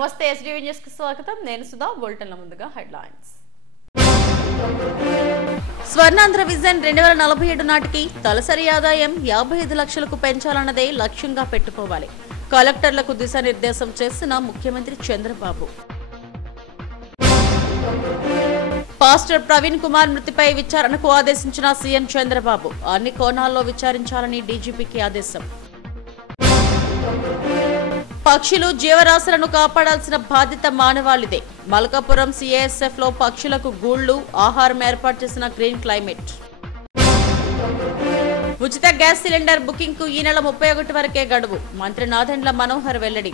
నమస్తే SDV news కి స్వాగతం. నేను సుధా. బులెటిన్ల ముందుగా హెడ్లైన్స్. స్వర్ణాంధ్ర విజన్ 2047 నాటికి తలసరి ఆదాయం 55 లక్షలకు పెంచాలన్నదే లక్ష్యంగా పెట్టుకోవాలి. కలెక్టర్లకు దిశానిర్దేశం చేసిన ముఖ్యమంత్రి చంద్రబాబు. పాస్టర్ ప్రవీణ్ కుమార్ మృతిపై విచారణకు ఆదేశించిన సీఎం చంద్రబాబు. అన్ని కోణాల్లో విచారించాలని డీజీపీకి ఆదేశం. పక్షులు జీవరాశులను కాపాడాల్సిన బాధ్యత మానవాళిదే. మల్కాపురం సిఐఎస్ఎఫ్ లో పక్షులకు గూళ్లు, ఆహారం ఏర్పాటు చేసిన గ్రీన్ క్లైమేట్. ఉచిత గ్యాస్ సిలిండర్ బుకింగ్ కు ఈ నెల 31 వరకే గడువు. మంత్రి నాదెండ్ల మనోహర్ వెల్లడి.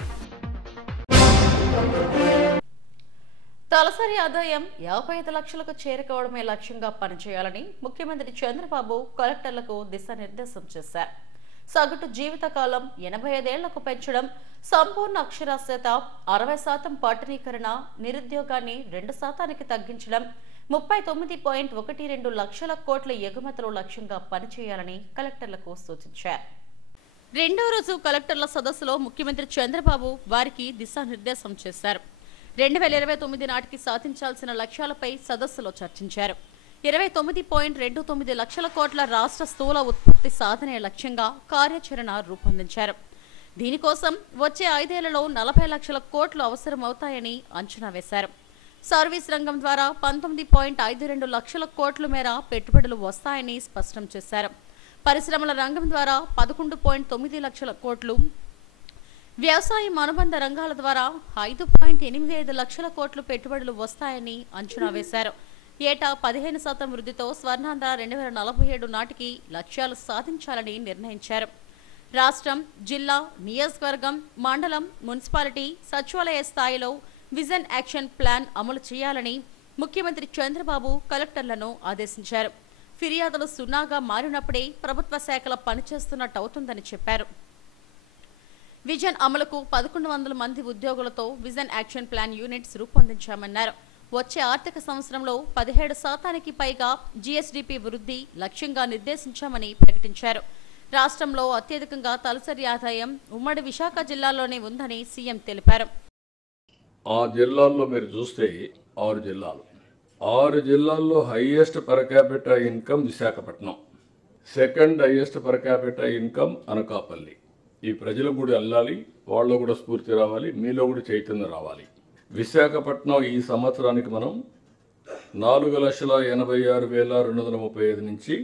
తలసరి ఆదాయం 55 లక్షలకు చేరుకోవడమే లక్ష్యంగా పనిచేయాలని ముఖ్యమంత్రి చంద్రబాబు కలెక్టర్లకు దిశానిర్దేశం చేశారు. సగటు జీవితకాలం 85 ఏళ్లకు పెంచడం, సంపూర్ణ అక్షరాస్యత 60% పట్టణీకరణ, నిరుద్యోగాన్ని 2% తగ్గించడం, 39.12 లక్షల కోట్ల ఎగుమతులు లక్ష్యంగా పనిచేయాలని కలెక్టర్లకు సూచించారు. రెండో రోజు కలెక్టర్ల సదస్సులో ముఖ్యమంత్రి చంద్రబాబు వారికి దిశానిర్దేశం చేశారు. 2029 నాటికి సాధించాల్సిన లక్ష్యాలపై సదస్సులో చర్చించారు. 29.29 లక్షల కోట్ల రాష్ట్ర స్థూల ఉత్పత్తి సాధనే లక్ష్యంగా కార్యాచరణ రూపొందించారు. దీనికోసం వచ్చే 5 ఏళ్లలో 40 లక్షల కోట్లు అవసరమవుతాయని అంచనా వేశారు. సర్వీస్ రంగం ద్వారా 19.52 లక్షల కోట్ల మేర పెట్టుబడులు వస్తాయని స్పష్టం చేశారు. పరిశ్రమల రంగం ద్వారా 11.9 లక్షల కోట్లు, వ్యవసాయం అనుబంధ రంగాల ద్వారా 5.85 లక్షల కోట్లు పెట్టుబడులు వస్తాయని అంచనా వేశారు. ఏటా 15% వృద్ధితో స్వర్ణాంధ్ర 2047 నాటికి లక్ష్యాలు సాధించాలని నిర్ణయించారు. రాష్ట్రం, జిల్లా, నియోజకవర్గం, మండలం, మున్సిపాలిటీ, సచివాలయ స్థాయిలో విజన్ యాక్షన్ ప్లాన్ అమలు చేయాలని ముఖ్యమంత్రి చంద్రబాబు కలెక్టర్లను ఆదేశించారు. ఫిర్యాదులు సున్నాగా మారినప్పుడే ప్రభుత్వ శాఖల పనిచేస్తున్నట్టవుతుందని చెప్పారు. విజన్ అమలుకు 1100 మంది ఉద్యోగులతో విజన్ యాక్షన్ ప్లాన్ యూనిట్స్ రూపొందించామన్నారు. వచ్చే ఆర్థిక సంవత్సరంలో 17% పైగా జీఎస్డీపీ వృద్ధి లక్ష్యంగా నిర్దేశించామని ప్రకటించారు. రాష్ట్రంలో అత్యధికంగా తలసరి ఆదాయం ఉమ్మడి విశాఖ జిల్లాలోనే ఉందని సీఎం తెలిపారు. ఆ జిల్లాల్లో మీరు చూస్తే 6 జిల్లాల్లో highest per capital income Visakhapatnam, second highest per capital income Anakapalli. ఈ ప్రజలకు కూడా వెళ్ళాలి, వాళ్ళలో కూడా స్ఫూర్తి రావాలి, మీలో కూడా చైతన్యం రావాలి. విశాఖపట్నం ఈ సంవత్సరానికి మనం 4,86,235 నుంచి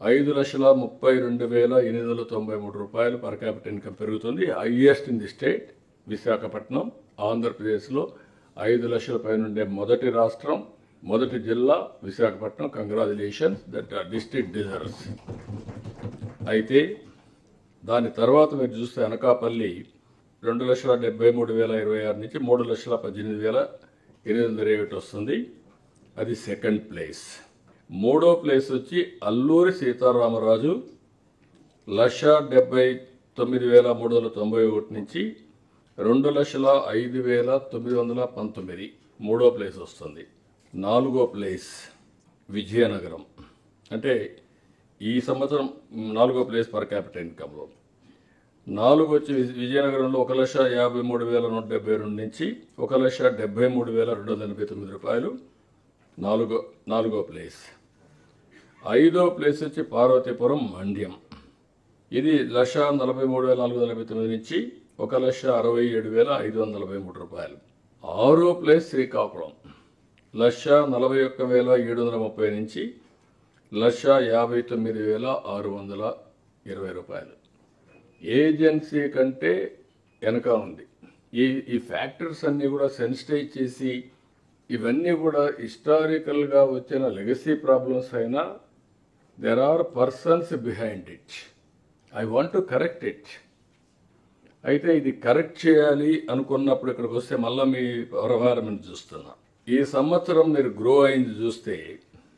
5,32,893 రూపాయలు పర్ క్యాపిటల్ ఇన్కమ్ పెరుగుతుంది. Highest in the state Visakhapatnam. ఆంధ్రప్రదేశ్లో 5 లక్షల పైన ఉండే మొదటి రాష్ట్రం, మొదటి జిల్లా Visakhapatnam. Congratulations, that district deserves. అయితే దాని తర్వాత మీరు చూస్తే అనకాపల్లి 2,73,026 నుంచి 3,18,821 వస్తుంది. అది సెకండ్ ప్లేస్. మూడో ప్లేస్ వచ్చి అల్లూరి సీతారామరాజు 1,79,391 నుంచి 2,05,919 మూడో ప్లేస్ వస్తుంది. నాలుగో ప్లేస్ విజయనగరం, అంటే ఈ సంవత్సరం 4వ ప్లేస్ పర్ క్యాపిటల్ ఇన్కంలో. 4 వచ్చి విజయనగరంలో 1,53,172 నుంచి 1,73,289 రూపాయలు, నాలుగో ప్లేస్. 5వ ప్లేస్ వచ్చి పార్వతీపురం మండ్యం, ఇది 1,43,449 నుంచి 1,67,543 రూపాయలు. 6వ ప్లేస్ శ్రీకాకుళం 1,41,730 నుంచి 1,59,620 రూపాయలు. ఏజెన్సీ కంటే వెనక ఉంది. ఈ ఫ్యాక్టర్స్ అన్నీ కూడా సెన్సిటైజ్ చేసి, ఇవన్నీ కూడా హిస్టారికల్గా వచ్చిన లెగసీ ప్రాబ్లమ్స్ అయినా there are persons behind it. I want to correct it. అయితే ఇది కరెక్ట్ చేయాలి అనుకున్నప్పుడు ఇక్కడికి వస్తే మళ్ళీ మీ వ్యవహారం చూస్తున్నా. ఈ సంవత్సరం మీరు గ్రో అయింది చూస్తే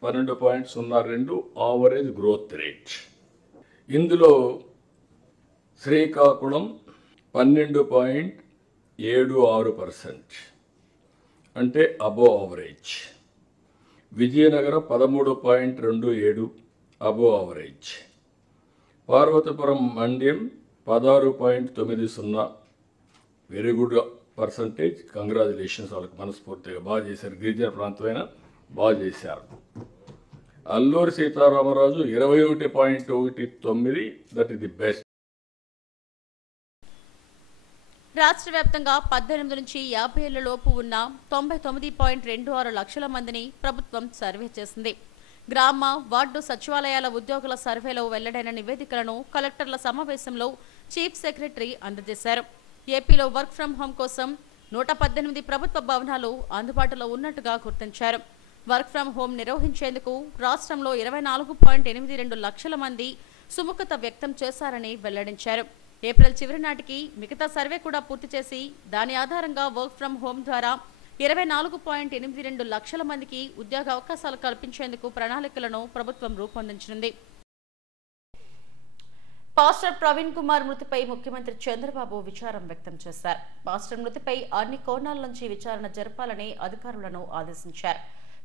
12.02 ఆవరేజ్ గ్రోత్ రేట్. ఇందులో శ్రీకాకుళం 12.76%, అంటే above average. Vizianagaram 13.27, above average. Parvathipuram Mandyam 16.90, very good percentage. Congratulations వాళ్ళకి మనస్ఫూర్తిగా బాగా చేశారు. గిరిజన ప్రాంతమైనా బాగా చేశారు. Alluri Sitaramaraju 21.19, that is the best. రాష్ట్ర వ్యాప్తంగా 18 నుంచి 50 ఏళ్ల లోపు ఉన్న 99.26 లక్షల మందిని ప్రభుత్వం సర్వే చేసింది. గ్రామ, వార్డు సచివాలయాల ఉద్యోగుల సర్వేలో వెల్లడైన నివేదికలను కలెక్టర్ల సమావేశంలో చీఫ్ సెక్రటరీ అందజేశారు. ఏపీలో వర్క్ ఫ్రం హోం కోసం 118 ప్రభుత్వ భవనాలు అందుబాటులో ఉన్నట్టుగా గుర్తించారు. వర్క్ ఫ్రం హోం నిర్వహించేందుకు రాష్ట్రంలో 24.82 లక్షల మంది సుముఖత వ్యక్తం చేశారని వెల్లడించారు. ఏప్రిల్ చివరి నాటికి మిగతా సర్వే కూడా పూర్తి చేసి దాని ఆధారంగా వర్క్ ఫ్రం హోం ద్వారా 24.82 లక్షల మందికి ఉద్యోగ అవకాశాలు కల్పించేందుకు ప్రణాళికలను ప్రభుత్వం రూపొందించింది. పాస్టర్ ప్రవీణ్ కుమార్ మృతిపై ముఖ్యమంత్రి చంద్రబాబు విచారం వ్యక్తం చేశారు. పాస్టర్ మృతిపై అన్ని కోణాల నుంచి విచారణ జరపాలని అధికారులను ఆదేశించారు.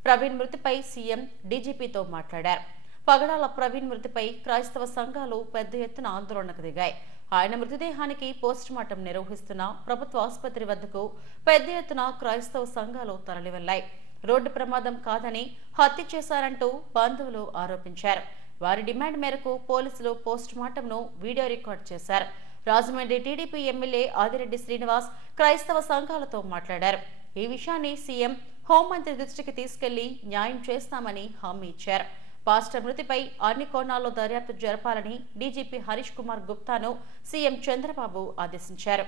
ప్రవీణ్ మృతిపై సీఎం డీజీపీతో మాట్లాడారు. పగడాల ప్రవీణ్ మృతిపై క్రైస్తవ సంఘాలు పెద్ద ఎత్తున ఆందోళనకు దిగాయి. ఆయన మృతదేహానికి పోస్టుమార్టం నిర్వహిస్తున్న ప్రభుత్వ ఆసుపత్రి వద్దకు పెద్ద ఎత్తున క్రైస్తవ సంఘాలు తరలివెళ్లాయి. రోడ్డు ప్రమాదం కాదని హత్య చేశారంటూ బంధువులు ఆరోపించారు. వారి డిమాండ్ మేరకు పోలీసులు పోస్టుమార్టంను వీడియో రికార్డ్ చేశారు. రాజమండ్రి టీడీపీ ఎమ్మెల్యే ఆదిరెడ్డి శ్రీనివాస్ క్రైస్తవ సంఘాలతో మాట్లాడారు. ఈ విషయాన్ని సీఎం హోంమంత్రి దృష్టికి తీసుకెళ్లి న్యాయం చేస్తామని హామీ ఇచ్చారు. పాస్టర్ మృతిపై అన్ని కోణాల్లో దర్యాప్తు జరపాలని డీజీపీ హరీష్ కుమార్ గుప్తాను సీఎం చంద్రబాబు ఆదేశించారు.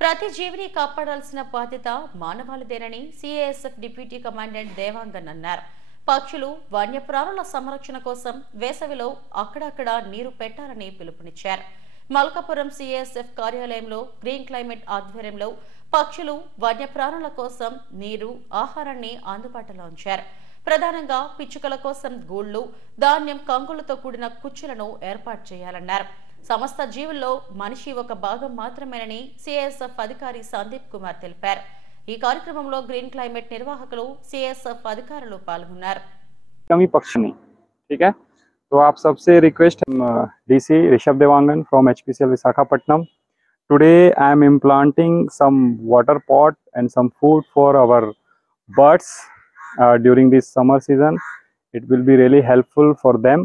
ప్రతి జీవిని కాపాడాల్సిన బాధ్యత మానవాళిదేనని సిఐఎస్ఎఫ్ డిప్యూటీ కమాండెంట్ దేవాంగన్ అన్నారు. పక్షులు, వన్యప్రాణుల సంరక్షణ కోసం వేసవిలో అక్కడక్కడ నీరు పెట్టాలని పిలుపునిచ్చారు. మల్కాపురం సిఐఎస్ఎఫ్ కార్యాలయంలో గ్రీన్ క్లైమేట్ ఆధ్వర్యంలో పక్షులు, వన్యప్రాణుల కోసం నీరు, ఆహారాన్ని అందుబాటులో ఉంచారు. ప్రధానంగా పిచ్చుకల కోసం గూళ్లు, ధాన్యం, కంకులతో కూడిన కుచ్చులను ఏర్పాటు చేయాలన్నారు. సమస్త జీవుల్లో మనిషి ఒక భాగం మాత్రమేనని సిఐఎస్ఎఫ్ అధికారి సందీప్ కుమార్ తెలిపారు. ఈ కార్యక్రమంలో గ్రీన్ క్లైమేట్ నిర్వాహకులు, సిఐఎస్ఎఫ్ అధికారులు పాల్గొన్నారు. कमी पक्ष नहीं, ठीक है। तो आप सबसे request, DC Rishabh Dewangan from HPCL Visakhapatnam. Today I am implanting some water pot and some food for our birds during this summer season. It will be really helpful for them.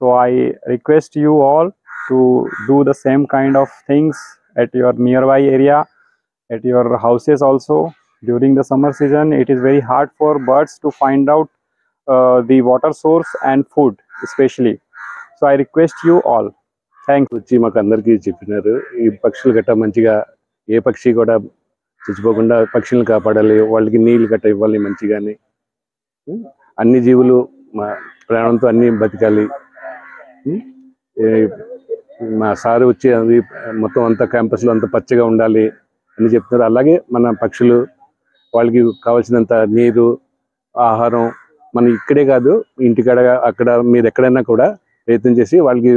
So I request you all to do the same kind of things at your nearby area, at your houses also. During the summer season, it is very hard for birds to find out the water source and food especially. So I request you all. Thank you. వచ్చి మాకు అందరికీ చెప్పినారు. ఈ పక్షులు గట్ట మంచిగా, ఏ పక్షి కూడా చచ్చిపోకుండా పక్షులను కాపాడాలి, వాళ్ళకి నీళ్ళు గట్ట ఇవ్వాలి మంచిగాని. అన్ని జీవులు మా ప్రాణంతో అన్ని బతకాలి. మా సారు వచ్చి అది మొత్తం అంతా క్యాంపస్లో అంతా పచ్చగా ఉండాలి అని చెప్తున్నారు. అలాగే మన పక్షులు, వాళ్ళకి కావాల్సినంత నీరు, ఆహారం మన ఇక్కడే కాదు, ఇంటికాడ అక్కడ మీరు ఎక్కడైనా కూడా ప్రయత్నం చేసి వాళ్ళకి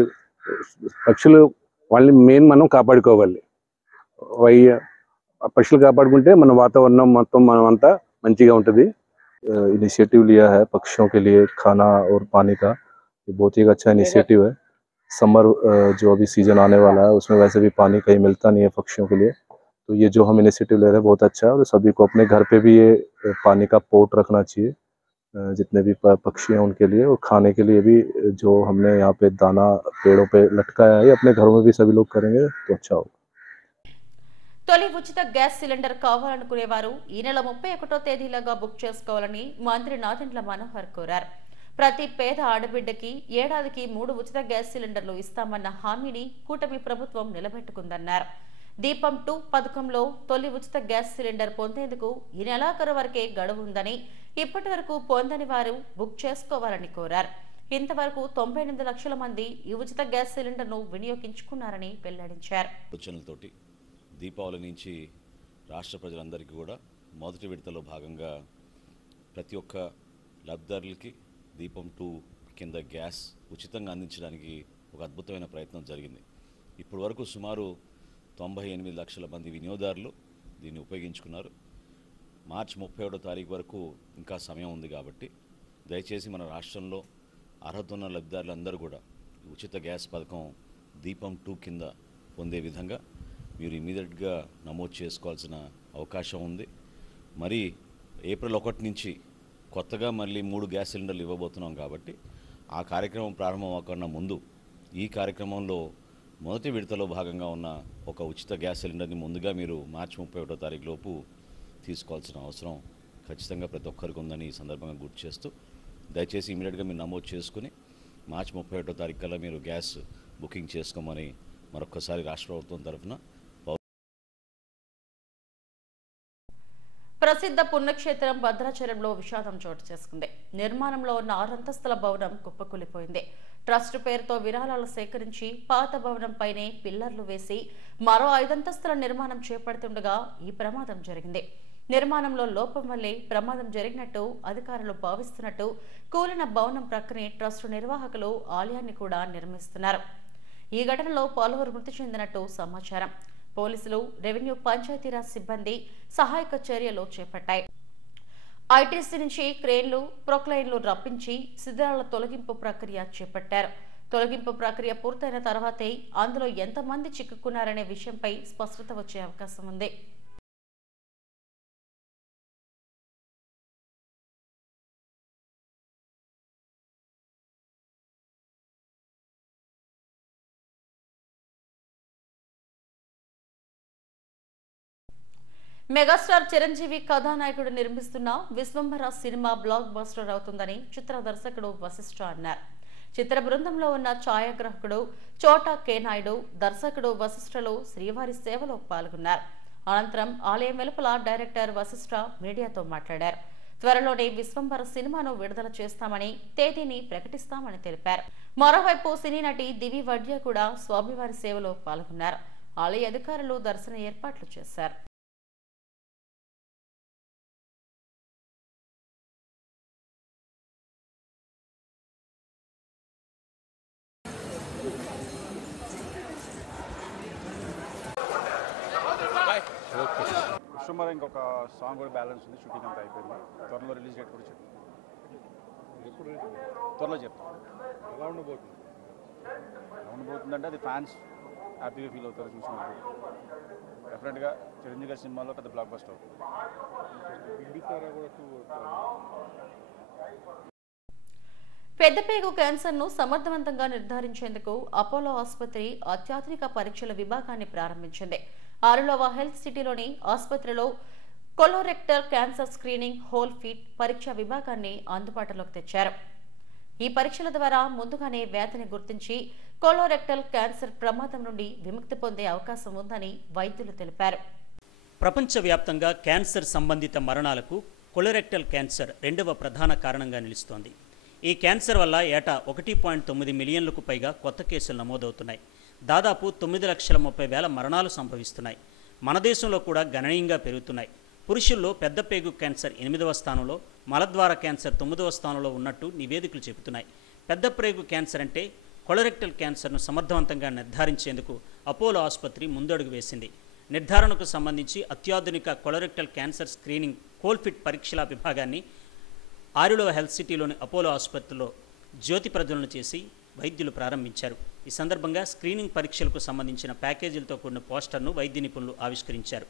పక్షులు, వాళ్ళని మెయిన్ మనం కాపాడుకోవాలి. పక్షులు కాపాడుకుంటే మన వాతావరణం మొత్తం మనం అంతా మంచిగా ఉంటుంది. इनिशिएटिव लिया है पक्षियों के लिए खाना और पानी का, ये बहुत ही अच्छा इनिशिएटिव है। समर जो अभी सीजन आने वाला है उसमें वैसे भी पानी कहीं मिलता नहीं है पक्षियों के लिए, तो ये जो हम इनिशिएटिव ले रहे हैं बहुत अच्छा है। और सभी को अपने घर पे भी ये पानी का पोट रखना चाहिए, जितने भी पक्षी हैं उनके लिए। और खाने के लिए भी जो हमने यहाँ पे दाना पेड़ों पे लटकाया है, अपने घरों में भी सभी लोग करेंगे तो अच्छा होगा। తొలి ఉచిత గ్యాస్ సిలిండర్ కావాలనుకునేవారు ఈ నెల 31వ తేదీలోగా బుక్ చేసుకోవాలని మంత్రి నాదెండ్ల మనోహర్ కోరారు. ప్రతి పేద ఆడబిడ్డకి ఏడాదికి 3 ఉచిత గ్యాస్ సిలిండర్లు ఇస్తామన్న హామీని కూటమి ప్రభుత్వం నిలబెట్టుకుందన్నారు. దీపం 2 పథకంలో తొలి ఉచిత గ్యాస్ సిలిండర్ పొందేందుకు ఈ నెలాఖరు వరకే గడువు ఉందని, ఇప్పటి వరకు పొందని వారు బుక్ చేసుకోవాలని కోరారు. ఇంతవరకు 98 లక్షల మంది ఈ ఉచిత గ్యాస్ సిలిండర్ను వినియోగించుకున్నారని వెల్లడించారు. ఆలోచనలతోటి దీపావళి నుంచి రాష్ట్ర ప్రజలందరికీ కూడా మొదటి విడతలో భాగంగా ప్రతి ఒక్క లబ్ధిదారులకి దీపం 2 కింద గ్యాస్ ఉచితంగా అందించడానికి ఒక అద్భుతమైన ప్రయత్నం జరిగింది. ఇప్పటి వరకు సుమారు 98 లక్షల మంది వినియోగదారులు దీన్ని ఉపయోగించుకున్నారు. మార్చి 31వ తారీఖు వరకు ఇంకా సమయం ఉంది కాబట్టి దయచేసి మన రాష్ట్రంలో అర్హత ఉన్న లబ్ధిదారులందరూ కూడా ఉచిత గ్యాస్ పథకం దీపం 2 కింద పొందే విధంగా మీరు ఇమీడియట్గా నమోదు చేసుకోవాల్సిన అవకాశం ఉంది. మరి ఏప్రిల్ 1 నుంచి కొత్తగా మళ్ళీ 3 గ్యాస్ సిలిండర్లు ఇవ్వబోతున్నాం కాబట్టి ఆ కార్యక్రమం ప్రారంభం అవ్వకుండా ముందు ఈ కార్యక్రమంలో మొదటి విడతలో భాగంగా ఉన్న ఒక ఉచిత గ్యాస్ సిలిండర్ని ముందుగా మీరు మార్చి 31వ తారీఖు లోపు తీసుకోవాల్సిన అవసరం ఖచ్చితంగా ప్రతి ఒక్కరికి ఉందని ఈ సందర్భంగా గుర్తు చేస్తూ దయచేసి ఇమీడియట్గా మీరు నమోదు చేసుకుని మార్చి 31వ తారీఖు కల్లా మీరు గ్యాస్ బుకింగ్ చేసుకోమని మరొకసారి రాష్ట్ర ప్రభుత్వం తరఫున ప్రసిద్ధ పుణ్యక్షేత్రం భద్రాచలంలో విషాదం చోటు చేసుకుంది. నిర్మాణంలో ఉన్న 6 అంతస్తుల భవనం కుప్పకూలిపోయింది. ట్రస్ట్ పేరుతో విరాళాలు సేకరించి పాత భవనంపైనే పిల్లర్లు వేసి మరో 5 అంతస్తుల నిర్మాణం చేపడుతుండగా ఈ ప్రమాదం జరిగింది. నిర్మాణంలో లోపం వల్లే ప్రమాదం జరిగినట్టు అధికారులు భావిస్తున్నట్టు కూలిన భవనం ప్రక్కనే ట్రస్ట్ నిర్వాహకులు ఆలయాన్ని కూడా నిర్మిస్తున్నారు. ఈ ఘటనలో పలువురు మృతి చెందినట్టు సమాచారం. పోలీసులు, రెవెన్యూ, పంచాయతీరాజ్ సిబ్బంది సహాయక చర్యలు చేపట్టాయి. ఐటీసీ నుంచి క్రేన్లు, ప్రొక్లైన్లు రప్పించి శిథిలాల తొలగింపు ప్రక్రియ చేపట్టారు. తొలగింపు ప్రక్రియ పూర్తయిన తర్వాతే అందులో ఎంతమంది చిక్కుకున్నారనే విషయంపై స్పష్టత వచ్చే అవకాశం ఉంది. మెగాస్టార్ చిరంజీవి కథానాయకుడు నిర్మిస్తున్న విశ్వంభర సినిమా బ్లాక్ బస్టర్ అవుతుందని చిత్ర దర్శకుడు వశిష్ఠ అన్నారు. చిత్ర బృందంలో ఉన్న ఛాయాగ్రాహకుడు చోటా కే నాయుడు, దర్శకుడు వశిష్ఠలు శ్రీవారి సేవలో పాల్గొన్నారు. అనంతరం ఆలయం వెలుపల డైరెక్టర్ వశిష్ఠ మీడియాతో మాట్లాడారు. త్వరలోనే విశ్వంభర సినిమాను విడుదల చేస్తామని, తేదీని ప్రకటిస్తామని తెలిపారు. మరోవైపు సినీ నటి దివి వడ్య కూడా స్వామివారి సేవలో పాల్గొన్నారు. ఆలయ అధికారులు దర్శన ఏర్పాట్లు చేశారు. విశ్వంభర ఇంకొక సాంగ్ కూడా బ్యాలెన్స్ ఉంది, షూటింగ్ అంతా అయిపోయింది. త్వరలో రిలీజ్ డేట్ కూడా త్వరలో చెప్తాం. ఎలా ఉండబోతుందంటే అది ఫ్యాన్స్ హ్యాపీగా ఫీల్ అవుతారు చూసినప్పుడు. డెఫినెట్గా చిరంజీవి గారి సినిమాలో పెద్ద బ్లాక్ బస్టర్ అవుతుంది. పెద్దపేగు క్యాన్సర్ను సమర్థవంతంగా నిర్ధారించేందుకు అపోలో ఆసుపత్రి అత్యాధునిక పరీక్షల విభాగాన్ని ప్రారంభించింది. ఆరులోవ హెల్త్ సిటీలోని ఆసుపత్రిలో colorectal cancer screening whole feet పరీక్ష విభాగాన్ని అందుబాటులోకి తెచ్చారు. ఈ పరీక్షల ద్వారా ముందుగానే వ్యాధిని గుర్తించి కొలోరెక్టల్ క్యాన్సర్ ప్రమాదం నుండి విముక్తి పొందే అవకాశం ఉందని వైద్యులు తెలిపారు. ప్రపంచవ్యాప్తంగా క్యాన్సర్ సంబంధిత మరణాలకు కొలోరెక్టల్ క్యాన్సర్ 2వ ప్రధాన కారణంగా నిలుస్తోంది. ఈ క్యాన్సర్ వల్ల ఏటా 1.9 మిలియన్లకు పైగా కొత్త కేసులు నమోదవుతున్నాయి. దాదాపు 9,30,000 మరణాలు సంభవిస్తున్నాయి. మన దేశంలో కూడా గణనీయంగా పెరుగుతున్నాయి. పురుషుల్లో పెద్ద పేగు క్యాన్సర్ 8వ స్థానంలో, మలద్వార క్యాన్సర్ 9వ స్థానంలో ఉన్నట్టు నివేదికలు చెబుతున్నాయి. పెద్ద పేగు క్యాన్సర్ అంటే కొలోరెక్టల్ క్యాన్సర్ను సమర్థవంతంగా నిర్ధారించేందుకు అపోలో ఆసుపత్రి ముందడుగు వేసింది. నిర్ధారణకు సంబంధించి అత్యాధునిక కొలోరెక్టల్ క్యాన్సర్ స్క్రీనింగ్ కోల్ఫిట్ పరీక్షల విభాగాన్ని ఆరులోవ హెల్త్ సిటీలోని అపోలో ఆసుపత్రిలో జ్యోతి ప్రజ్వలన చేసి వైద్యులు ప్రారంభించారు. ఈ సందర్భంగా స్క్రీనింగ్ పరీక్షలకు సంబంధించిన ప్యాకేజీలతో కూడిన పోస్టర్ను వైద్య నిపుణులు ఆవిష్కరించారు.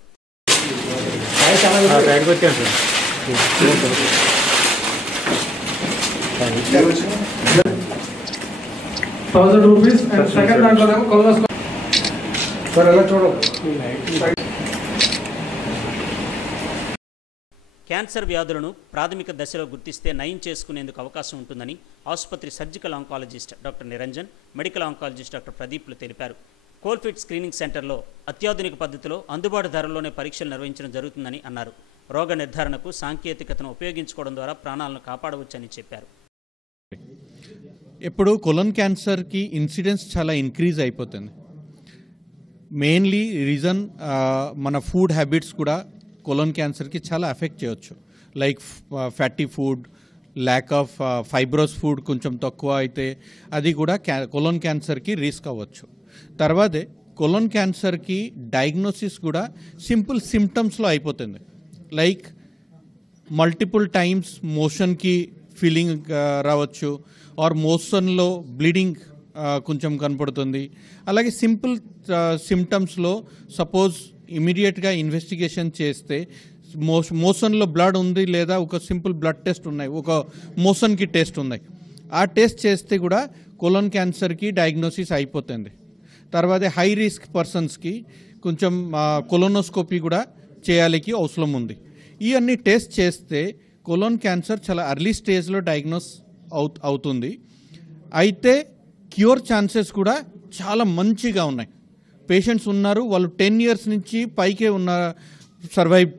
క్యాన్సర్ వ్యాధులను ప్రాథమిక దశలో గుర్తిస్తే నయం చేసుకునేందుకు అవకాశం ఉంటుందని ఆసుపత్రి surgical oncologist doctor Niranjan, medical oncologist doctor ప్రదీప్లు తెలిపారు. కోల్ఫిట్ స్క్రీనింగ్ సెంటర్లో అత్యాధునిక పద్ధతిలో అందుబాటు ధరల్లోనే పరీక్షలు నిర్వహించడం జరుగుతుందని అన్నారు. రోగ నిర్ధారణకు సాంకేతికతను ఉపయోగించుకోవడం ద్వారా ప్రాణాలను కాపాడవచ్చని చెప్పారు. ఇప్పుడు కొలన్ క్యాన్సర్కి ఇన్సిడెన్స్ చాలా ఇంక్రీజ్ అయిపోతుంది. మెయిన్లీ రీజన్ మన ఫుడ్ హ్యాబిట్స్ కూడా కొలన్ క్యాన్సర్కి చాలా ఎఫెక్ట్ చేయవచ్చు. Like fatty food, lack of fibrous food కొంచెం తక్కువ అయితే అది కూడా కొలన్ క్యాన్సర్కి రిస్క్ అవ్వచ్చు. తర్వాతే కొలన్ క్యాన్సర్కి డయాగ్నోసిస్ కూడా సింపుల్ సిమ్టమ్స్లో అయిపోతుంది. లైక్ మల్టిపుల్ టైమ్స్ మోషన్కి ఫీలింగ్ రావచ్చు, ఆర్ మోషన్లో బ్లీడింగ్ కొంచెం కనపడుతుంది. అలాగే సింపుల్ సిమ్టమ్స్లో సపోజ్ ఇమీడియట్గా ఇన్వెస్టిగేషన్ చేస్తే మోషన్లో బ్లడ్ ఉంది లేదా ఒక సింపుల్ బ్లడ్ టెస్ట్ ఉన్నాయి, ఒక మోషన్కి టెస్ట్ ఉన్నాయి, ఆ టెస్ట్ చేస్తే కూడా కొలన్ క్యాన్సర్కి డయాగ్నోసిస్ అయిపోతుంది. తర్వాత హై రిస్క్ పర్సన్స్కి కొంచెం కొలోనోస్కోపీ కూడా చేయాలికి అవసరం ఉంది. ఈ అన్ని టెస్ట్ చేస్తే కొలన్ క్యాన్సర్ చాలా ఎర్లీ స్టేజ్లో డయాగ్నోస్ అవుతుంది. అయితే క్యూర్ ఛాన్సెస్ కూడా చాలా మంచిగా ఉన్నాయి. పేషెంట్స్ ఉన్నారు, వాళ్ళు 10 years నుంచి పైకే ఉన్న సర్వైవ్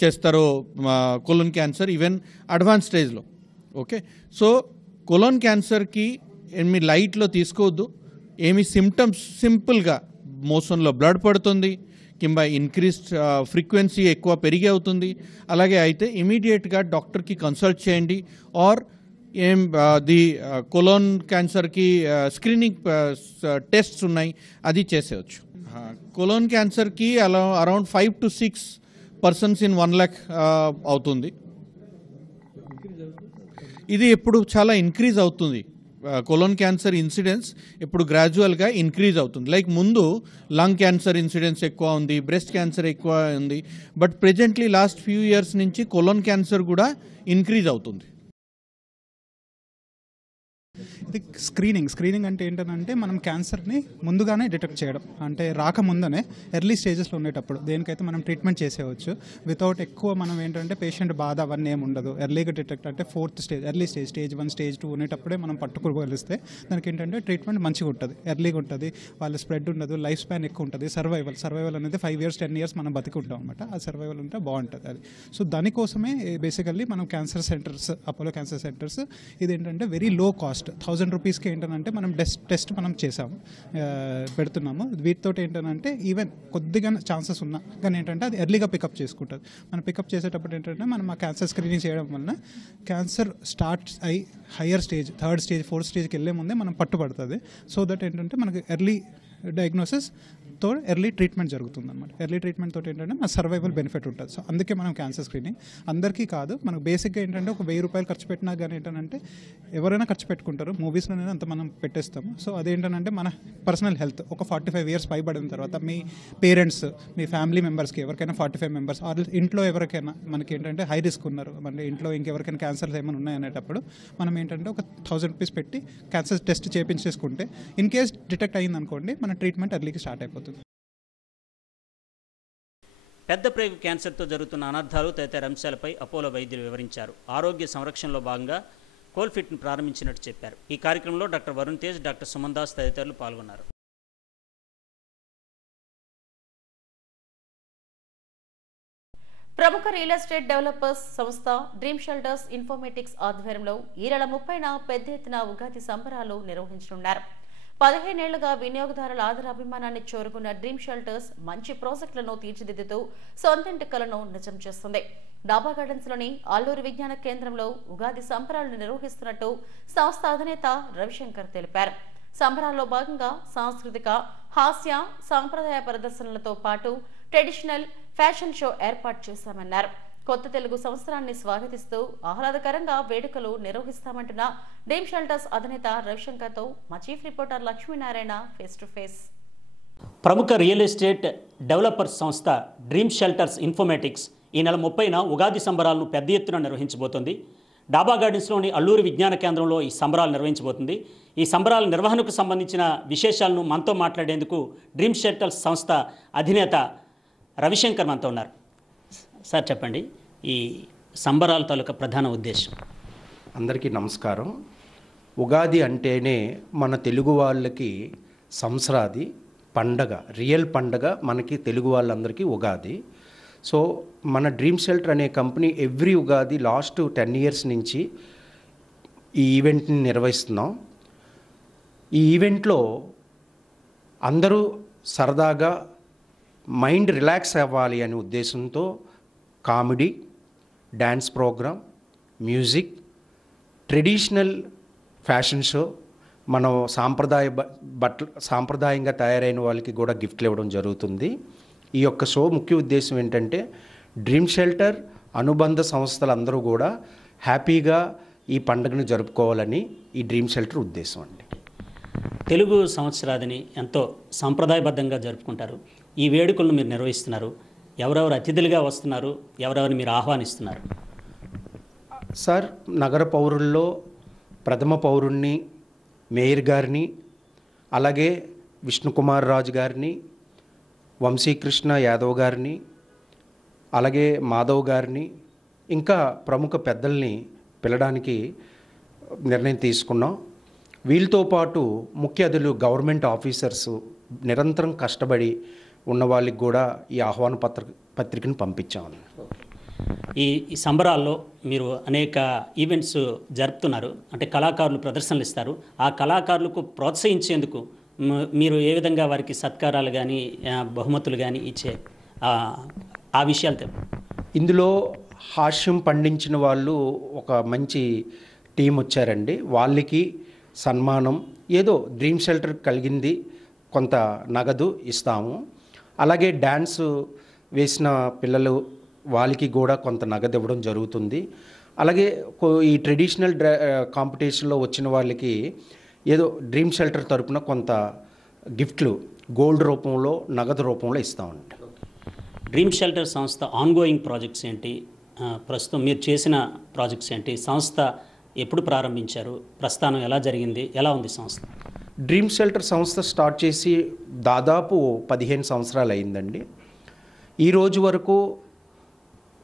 చేస్తారు కొలన్ క్యాన్సర్ ఈవెన్ అడ్వాన్స్ స్టేజ్లో. ఓకే, సో కొలన్ క్యాన్సర్కి ఏమి లైట్లో తీసుకోవద్దు. ఏమి సిమ్టమ్స్ సింపుల్గా మోషన్లో బ్లడ్ పడుతుంది, కింద ఇంక్రీస్డ్ ఫ్రీక్వెన్సీ ఎక్కువ పెరిగి అవుతుంది, అలాగే అయితే ఇమీడియట్గా డాక్టర్కి కన్సల్ట్ చేయండి. ఆర్ కొలోన్ క్యాన్సర్కి స్క్రీనింగ్ టెస్ట్స్ ఉన్నాయి, అది చేసేయచ్చు. కొలోన్ క్యాన్సర్కి around 5 to 6 persons in 1 lakh అవుతుంది. ఇది ఎప్పుడు చాలా ఇంక్రీజ్ అవుతుంది. కొలోన్ క్యాన్సర్ ఇన్సిడెన్స్ ఇప్పుడు గ్రాడ్యువల్గా ఇంక్రీజ్ అవుతుంది. లైక్ ముందు లంగ్ క్యాన్సర్ ఇన్సిడెన్స్ ఎక్కువ ఉంది, బ్రెస్ట్ క్యాన్సర్ ఎక్కువ ఉంది, but presently last few years నుంచి కొలోన్ క్యాన్సర్ కూడా ఇంక్రీజ్ అవుతుంది. ఇది స్క్రీనింగ్ అంటే ఏంటంటే మనం క్యాన్సర్ని ముందుగానే డిటెక్ట్ చేయడం, అంటే రాకముందనే ఎర్లీ స్టేజెస్లో ఉండేటప్పుడు దేనికైతే మనం ట్రీట్మెంట్ చేసేవచ్చు వితౌట్ ఎక్కువ మనం ఏంటంటే పేషెంట్ బాధ అవన్నీ ఏమి ఉండదు. ఎర్లీగా డిటెక్ట్ అంటే 4th stage, early stage 1 stage 2 ఉండేటప్పుడే మనం పట్టుకోగలిస్తే దానికి ఏంటంటే ట్రీట్మెంట్ మంచిగా ఉంటుంది, ఎర్లీగా ఉంటుంది, వాళ్ళ స్ప్రెడ్ ఉండదు, లైఫ్ స్పాన్ ఎక్కువ ఉంటుంది, సర్వైవల్ అనేది 5 years 10 years మనం బతికుంటాం అనమాట. ఆ సర్వైవల్ ఉంటే బాగుంటుంది అది. సో దానికోసమే బేసికల్లీ మనం cancer centres, Apollo cancer centres ఇది ఏంటంటే వెరీ లో కాస్ట్ 1000 rupeesకి ఏంటంటే మనం టెస్ట్ మనం చేసాము, పెడుతున్నాము. వీటితో ఏంటంటే ఈవెన్ కొద్దిగా ఛాన్సెస్ ఉన్నా కానీ ఏంటంటే అది ఎర్లీగా పికప్ చేసుకుంటుంది. మనం పికప్ చేసేటప్పుడు ఏంటంటే మనం ఆ క్యాన్సర్ స్క్రీనింగ్ చేయడం వలన క్యాన్సర్ స్టార్ట్ అయ్యి higher stage 3rd stage 4th స్టేజ్కి వెళ్ళే ముందే మనం పట్టుబడుతుంది. సో దట్ ఏంటంటే మనకి ఎర్లీ డయాగ్నోసిస్తో ఎర్లీ ట్రీట్మెంట్ జరుగుతుంది అనమాట. ఎర్లీ ట్రీట్మెంట్ తోటి ఏంటంటే మన సర్వైవల్ బెనిఫిట్ ఉంటుంది. సో అందుకే మనం క్యాన్సర్ స్క్రీనింగ్ అందరికీ కాదు, మనకు బేసిక్గా ఏంటంటే ఒక 1000 రూపాయలు ఖర్చు పెట్టినా కానీ ఏంటంటే ఎవరైనా ఖర్చు పెట్టుకుంటారు, మూవీస్లోనే అంత మనం పెట్టేస్తాము. సో అదేంటంటే మన పర్సనల్ హెల్త్ ఒక 45 years పైబడిన తర్వాత మీ పేరెంట్స్, మీ ఫ్యామిలీ మెంబర్స్కి ఎవరికైనా 45 members ఆర్ ఇంట్లో ఎవరికైనా మనకి ఏంటంటే హై రిస్క్ ఉన్నారు, మన ఇంట్లో ఇంకెవరికైనా క్యాన్సర్స్ ఏమైనా ఉన్నాయనేటప్పుడు మనం ఏంటంటే ఒక 1000 rupees పెట్టి క్యాన్సర్ టెస్ట్ చేయించేసుకుంటే ఇన్ కేస్ డిటెక్ట్ అయింది అనుకోండి మన ట్రీట్మెంట్ ఎర్లీకి స్టార్ట్ అయిపోతుంది. పెద్ద ప్రేగు క్యాన్సర్తో జరుగుతున్న అనర్థాలు తదితర అంశాలపై అపోలో వైద్యులు వివరించారు. ఆరోగ్య సంరక్షణలో భాగంగా కోల్ఫిట్ను ప్రారంభించినట్టు చెప్పారు. ఈ కార్యక్రమంలో డాక్టర్ వరుణ్ తేజ్, డాక్టర్ సుమన్ దాస్ తదితరులు పాల్గొన్నారు. ప్రముఖ రియల్ ఎస్టేట్ డెవలపర్స్ సంస్థ డ్రీమ్ షెల్టర్స్ ఇన్ఫర్మేటిక్స్ ఆధ్వర్యంలో ఈ నెల 30న పెద్ద ఎత్తున ఉగాది సంబరాలు నిర్వహించనున్నారు. 15 ఏళ్లుగా వినియోగదారుల ఆదరాభిమానాన్ని చేరుకున్న డ్రీమ్ షెల్టర్స్ మంచి ప్రాజెక్టులను తీర్చిదిద్దుతూ సొంతింటి కలను నిజం చేస్తుంది. డాబా గార్డెన్స్ లోని అల్లూరి విజ్ఞాన కేంద్రంలో ఉగాది సంబరాలను నిర్వహిస్తున్నట్టు సంస్థ అధినేత రవిశంకర్ తెలిపారు. సంబరాల్లో భాగంగా సాంస్కృతిక, హాస్య, సాంప్రదాయ ప్రదర్శనలతో పాటు ట్రెడిషనల్ ఫ్యాషన్ షో ఏర్పాటు చేశామన్నారు. కొత్త తెలుగు సంవత్సరాన్ని స్వాగతిస్తూ ఆహ్లాదకరంగా వేడుకలు నిర్వహిస్తామంటున్న డ్రీమ్ షెల్టర్స్ అధినేత రవిశంకర్తో మా chief reporter Lakshminarayana face to face. ప్రముఖ రియల్ ఎస్టేట్ డెవలపర్స్ సంస్థ డ్రీమ్ షెల్టర్స్ ఇన్ఫర్మేటిక్స్ ఈ నెల 30న ఉగాది సంబరాలను పెద్ద ఎత్తున నిర్వహించబోతోంది. డాబా గార్డెన్స్లోని అల్లూరి విజ్ఞాన కేంద్రంలో ఈ సంబరాలు నిర్వహించబోతుంది. ఈ సంబరాల నిర్వహణకు సంబంధించిన విశేషాలను మనతో మాట్లాడేందుకు డ్రీమ్ షెల్టర్స్ సంస్థ అధినేత రవిశంకర్ మనతో ఉన్నారు. సార్ చెప్పండి, ఈ సంబరాల తాలూకా ప్రధాన ఉద్దేశం. అందరికీ నమస్కారం. ఉగాది అంటేనే మన తెలుగు వాళ్ళకి సంవత్సరాది పండగ, రియల్ పండగ మనకి తెలుగు వాళ్ళందరికీ ఉగాది. సో మన డ్రీమ్ షెల్టర్ అనే company every Ugadi last 10 years నుంచి ఈ ఈవెంట్ని నిర్వహిస్తున్నాం. ఈ ఈవెంట్లో అందరూ సరదాగా మైండ్ రిలాక్స్ అవ్వాలి అనే ఉద్దేశంతో comedy, dance programme, music, traditional fashion show, మనం సాంప్రదాయంగా తయారైన వాళ్ళకి కూడా గిఫ్ట్లు ఇవ్వడం జరుగుతుంది. ఈ యొక్క షో ముఖ్య ఉద్దేశం ఏంటంటే డ్రీమ్ షెల్టర్ అనుబంధ సంస్థలందరూ కూడా హ్యాపీగా ఈ పండుగను జరుపుకోవాలని ఈ డ్రీమ్ షెల్టర్ ఉద్దేశం అండి. తెలుగు సంవత్సరాదిని ఎంతో సాంప్రదాయబద్ధంగా జరుపుకుంటారు. ఈ వేడుకలను మీరు నిర్వహిస్తున్నారు. ఎవరెవరు అతిథులుగా వస్తున్నారు, ఎవరెవరిని మీరు ఆహ్వానిస్తున్నారు? సార్, నగర పౌరుల్లో ప్రథమ పౌరుణ్ణి, మేయర్ గారిని, అలాగే విష్ణుకుమార్ రాజు గారిని, వంశీకృష్ణ యాదవ్ గారిని, అలాగే మాధవ్ గారిని, ఇంకా ప్రముఖ పెద్దల్ని పిలవడానికి నిర్ణయం తీసుకున్నాం. వీళ్ళతో పాటు ముఖ్య అతిథులు గవర్నమెంట్ ఆఫీసర్స్, నిరంతరం కష్టపడి ఉన్న వాళ్ళకి కూడా ఈ ఆహ్వాన పత్రికను పంపించాము. ఈ సంబరాల్లో మీరు అనేక ఈవెంట్స్ జరుపుతున్నారు, అంటే కళాకారులు ప్రదర్శనలు ఇస్తారు. ఆ కళాకారులకు ప్రోత్సహించేందుకు మీరు ఏ విధంగా వారికి సత్కారాలు కానీ బహుమతులు కానీ ఇచ్చే ఆ విషయాలు ఇందులో హాస్యం పండించిన వాళ్ళు ఒక మంచి టీం వచ్చారండి. వాళ్ళకి సన్మానం, ఏదో డ్రీమ్ షెల్టర్ కలిగింది కొంత నగదు ఇస్తాము. అలాగే డ్యాన్స్ వేసిన పిల్లలు వాళ్ళకి కూడా కొంత నగదు ఇవ్వడం జరుగుతుంది. అలాగే ఈ ట్రెడిషనల్ కాంపిటీషన్లో వచ్చిన వాళ్ళకి ఏదో డ్రీమ్ షెల్టర్ తరపున కొంత గిఫ్ట్లు గోల్డ్ రూపంలో, నగదు రూపంలో ఇస్తామండి. డ్రీమ్ షెల్టర్ సంస్థ ఆన్గోయింగ్ ప్రాజెక్ట్స్ ఏంటి, ప్రస్తుతం మీరు చేసిన ప్రాజెక్ట్స్ ఏంటి, సంస్థ ఎప్పుడు ప్రారంభించారు, ప్రస్థానం ఎలా జరిగింది, ఎలా ఉంది సంస్థ? డ్రీమ్ షెల్టర్ సంస్థ స్టార్ట్ చేసి దాదాపు 15 సంవత్సరాలు అయిందండి. ఈ రోజు వరకు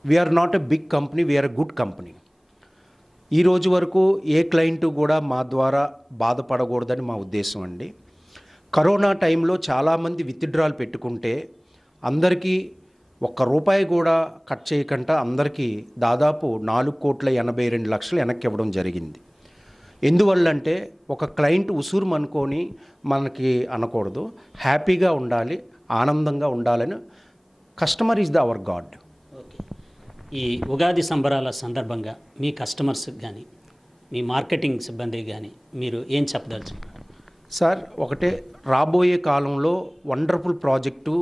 we are not a big company, we are a good company. ఈ రోజు వరకు ఏ క్లయింట్ కూడా మా ద్వారా బాధపడకూడదని మా ఉద్దేశం అండి. కరోనా టైంలో చాలామంది విత్డ్రాలు పెట్టుకుంటే అందరికీ ₹1 కూడా కట్ చేయకుండా అందరికీ దాదాపు 4,82,00,000 వెనక్కి ఇవ్వడం జరిగింది. ఎందువల్లంటే ఒక క్లయింట్ ఉసూరు అనుకొని మనకి అనకూడదు, హ్యాపీగా ఉండాలి, ఆనందంగా ఉండాలని. Customer is the hour God. ఈ ఉగాది సంబరాల సందర్భంగా మీ కస్టమర్స్కి కానీ మీ మార్కెటింగ్ సిబ్బందికి కానీ మీరు ఏం చెప్పదలుచుకున్నారు? సార్, ఒకటే, రాబోయే కాలంలో వండర్ఫుల్ ప్రాజెక్టు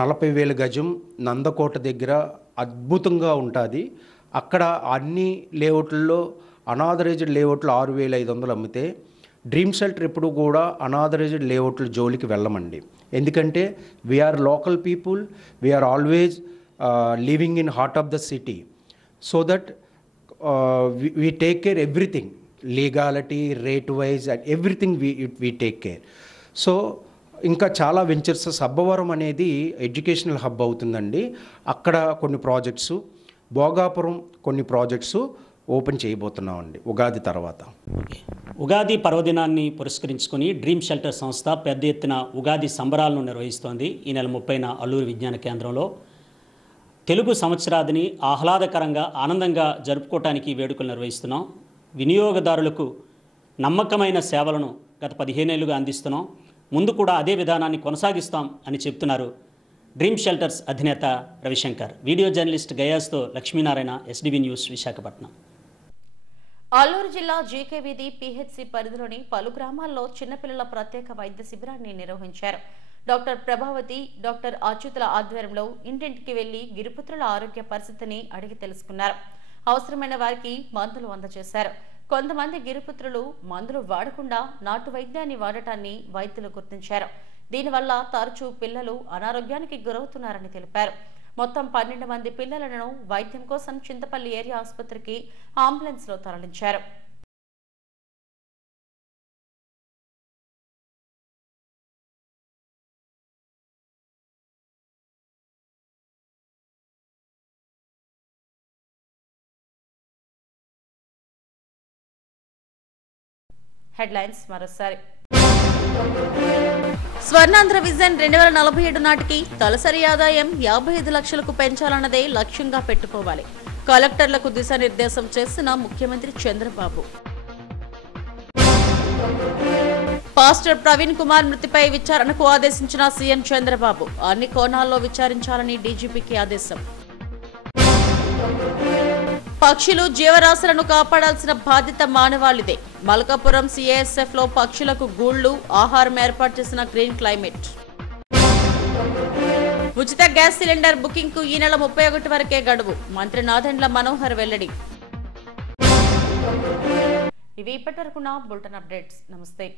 40,000 గజం నందకోట దగ్గర అద్భుతంగా ఉంటుంది. అక్కడ అన్ని లేఅవుట్లలో అనాథరైజ్డ్ లేఅవుట్లు 6,500 అమ్మితే డ్రీమ్ షెల్టర్ ఎప్పుడు కూడా అనాథరైజ్డ్ లేఅవుట్ల జోలికి వెళ్ళమండి. ఎందుకంటే we are local people, we are always living in heart of the city. So that we take care everything, legality, rate wise, and everything we take care. So ఇంకా చాలా వెంచర్స్, సబ్బవరం అనేది ఎడ్యుకేషనల్ హబ్ అవుతుందండి. అక్కడ కొన్ని ప్రాజెక్ట్స్, భోగాపురం కొన్ని ప్రాజెక్ట్స్ ఓపెన్ చేయబోతున్నామండి ఉగాది తర్వాత. ఉగాది పర్వదినాన్ని పురస్కరించుకొని డ్రీమ్ షెల్టర్ సంస్థ పెద్ద ఎత్తున ఉగాది సంబరాలను నిర్వహిస్తోంది. ఈ నెల 30న అల్లూరి విజ్ఞాన కేంద్రంలో తెలుగు సంవత్సరాదిని ఆహ్లాదకరంగా ఆనందంగా జరుపుకోవటానికి వేడుకలు నిర్వహిస్తున్నాం. వినియోగదారులకు నమ్మకమైన సేవలను గత 15 ఏళ్లుగా అందిస్తున్నాం. ముందు కూడా అదే విధానాన్ని కొనసాగిస్తాం అని చెప్తున్నారు డ్రీమ్ షెల్టర్స్ అధినేత రవిశంకర్. వీడియో జర్నలిస్ట్ గయాస్తో లక్ష్మీనారాయణ, SDB న్యూస్, విశాఖపట్నం. అల్లూరు జిల్లా జీకే వీధి PHC పరిధిలోని పలు గ్రామాల్లో చిన్నపిల్లల ప్రత్యేక వైద్య శిబిరాన్ని నిర్వహించారు. డాక్టర్ ప్రభావతి, డాక్టర్ అచ్యుతుల ఆధ్వర్యంలో ఇంటింటికి వెళ్లి గిరిపుత్రుల ఆరోగ్య పరిస్థితిని అడిగి తెలుసుకున్నారు. అవసరమైన వారికి మందులు అందజేశారు. కొంతమంది గిరిపుత్రులు మందులు వాడకుండా నాటు వైద్యాన్ని వాడటాన్ని వైద్యులు గుర్తించారు. దీనివల్ల తరచూ పిల్లలు అనారోగ్యానికి గురవుతున్నారని తెలిపారు. మొత్తం 12 మంది పిల్లలను వైద్యం కోసం చింతపల్లి ఏరియా ఆసుపత్రికి అంబులెన్స్ లో తరలించారు. హెడ్లైన్స్ మరోసారి. స్వర్ణాంధ్ర విజన్ 2047 నాటికి తలసరి ఆదాయం 55 లక్షలకు పెంచాలన్నదే లక్ష్యంగా పెట్టుకోవాలి. కలెక్టర్లకు దిశానిర్దేశం చేసిన ముఖ్యమంత్రి చంద్రబాబు. పాస్టర్ ప్రవీణ్ కుమార్ మృతిపై విచారణకు ఆదేశించిన సీఎం చంద్రబాబు. అన్ని కోణాల్లో విచారించాలని డీజీపీకి ఆదేశం. పక్షులు జీవరాశులను కాపాడాల్సిన బాధ్యత మానవాళిదే. మల్కాపురం CASF లో పక్షులకు గూళ్లు, ఆహారం ఏర్పాటు చేసిన గ్రీన్ క్లైమేట్. ఉచిత గ్యాస్ సిలిండర్ బుకింగ్ కు ఈ నెల 31 వరకే గడువు. మంత్రి నాదెండ్ల మనోహర్ వెల్లడి. ఇవి ఇప్పటివరకున్న బులెటిన్ అప్డేట్స్. నమస్తే.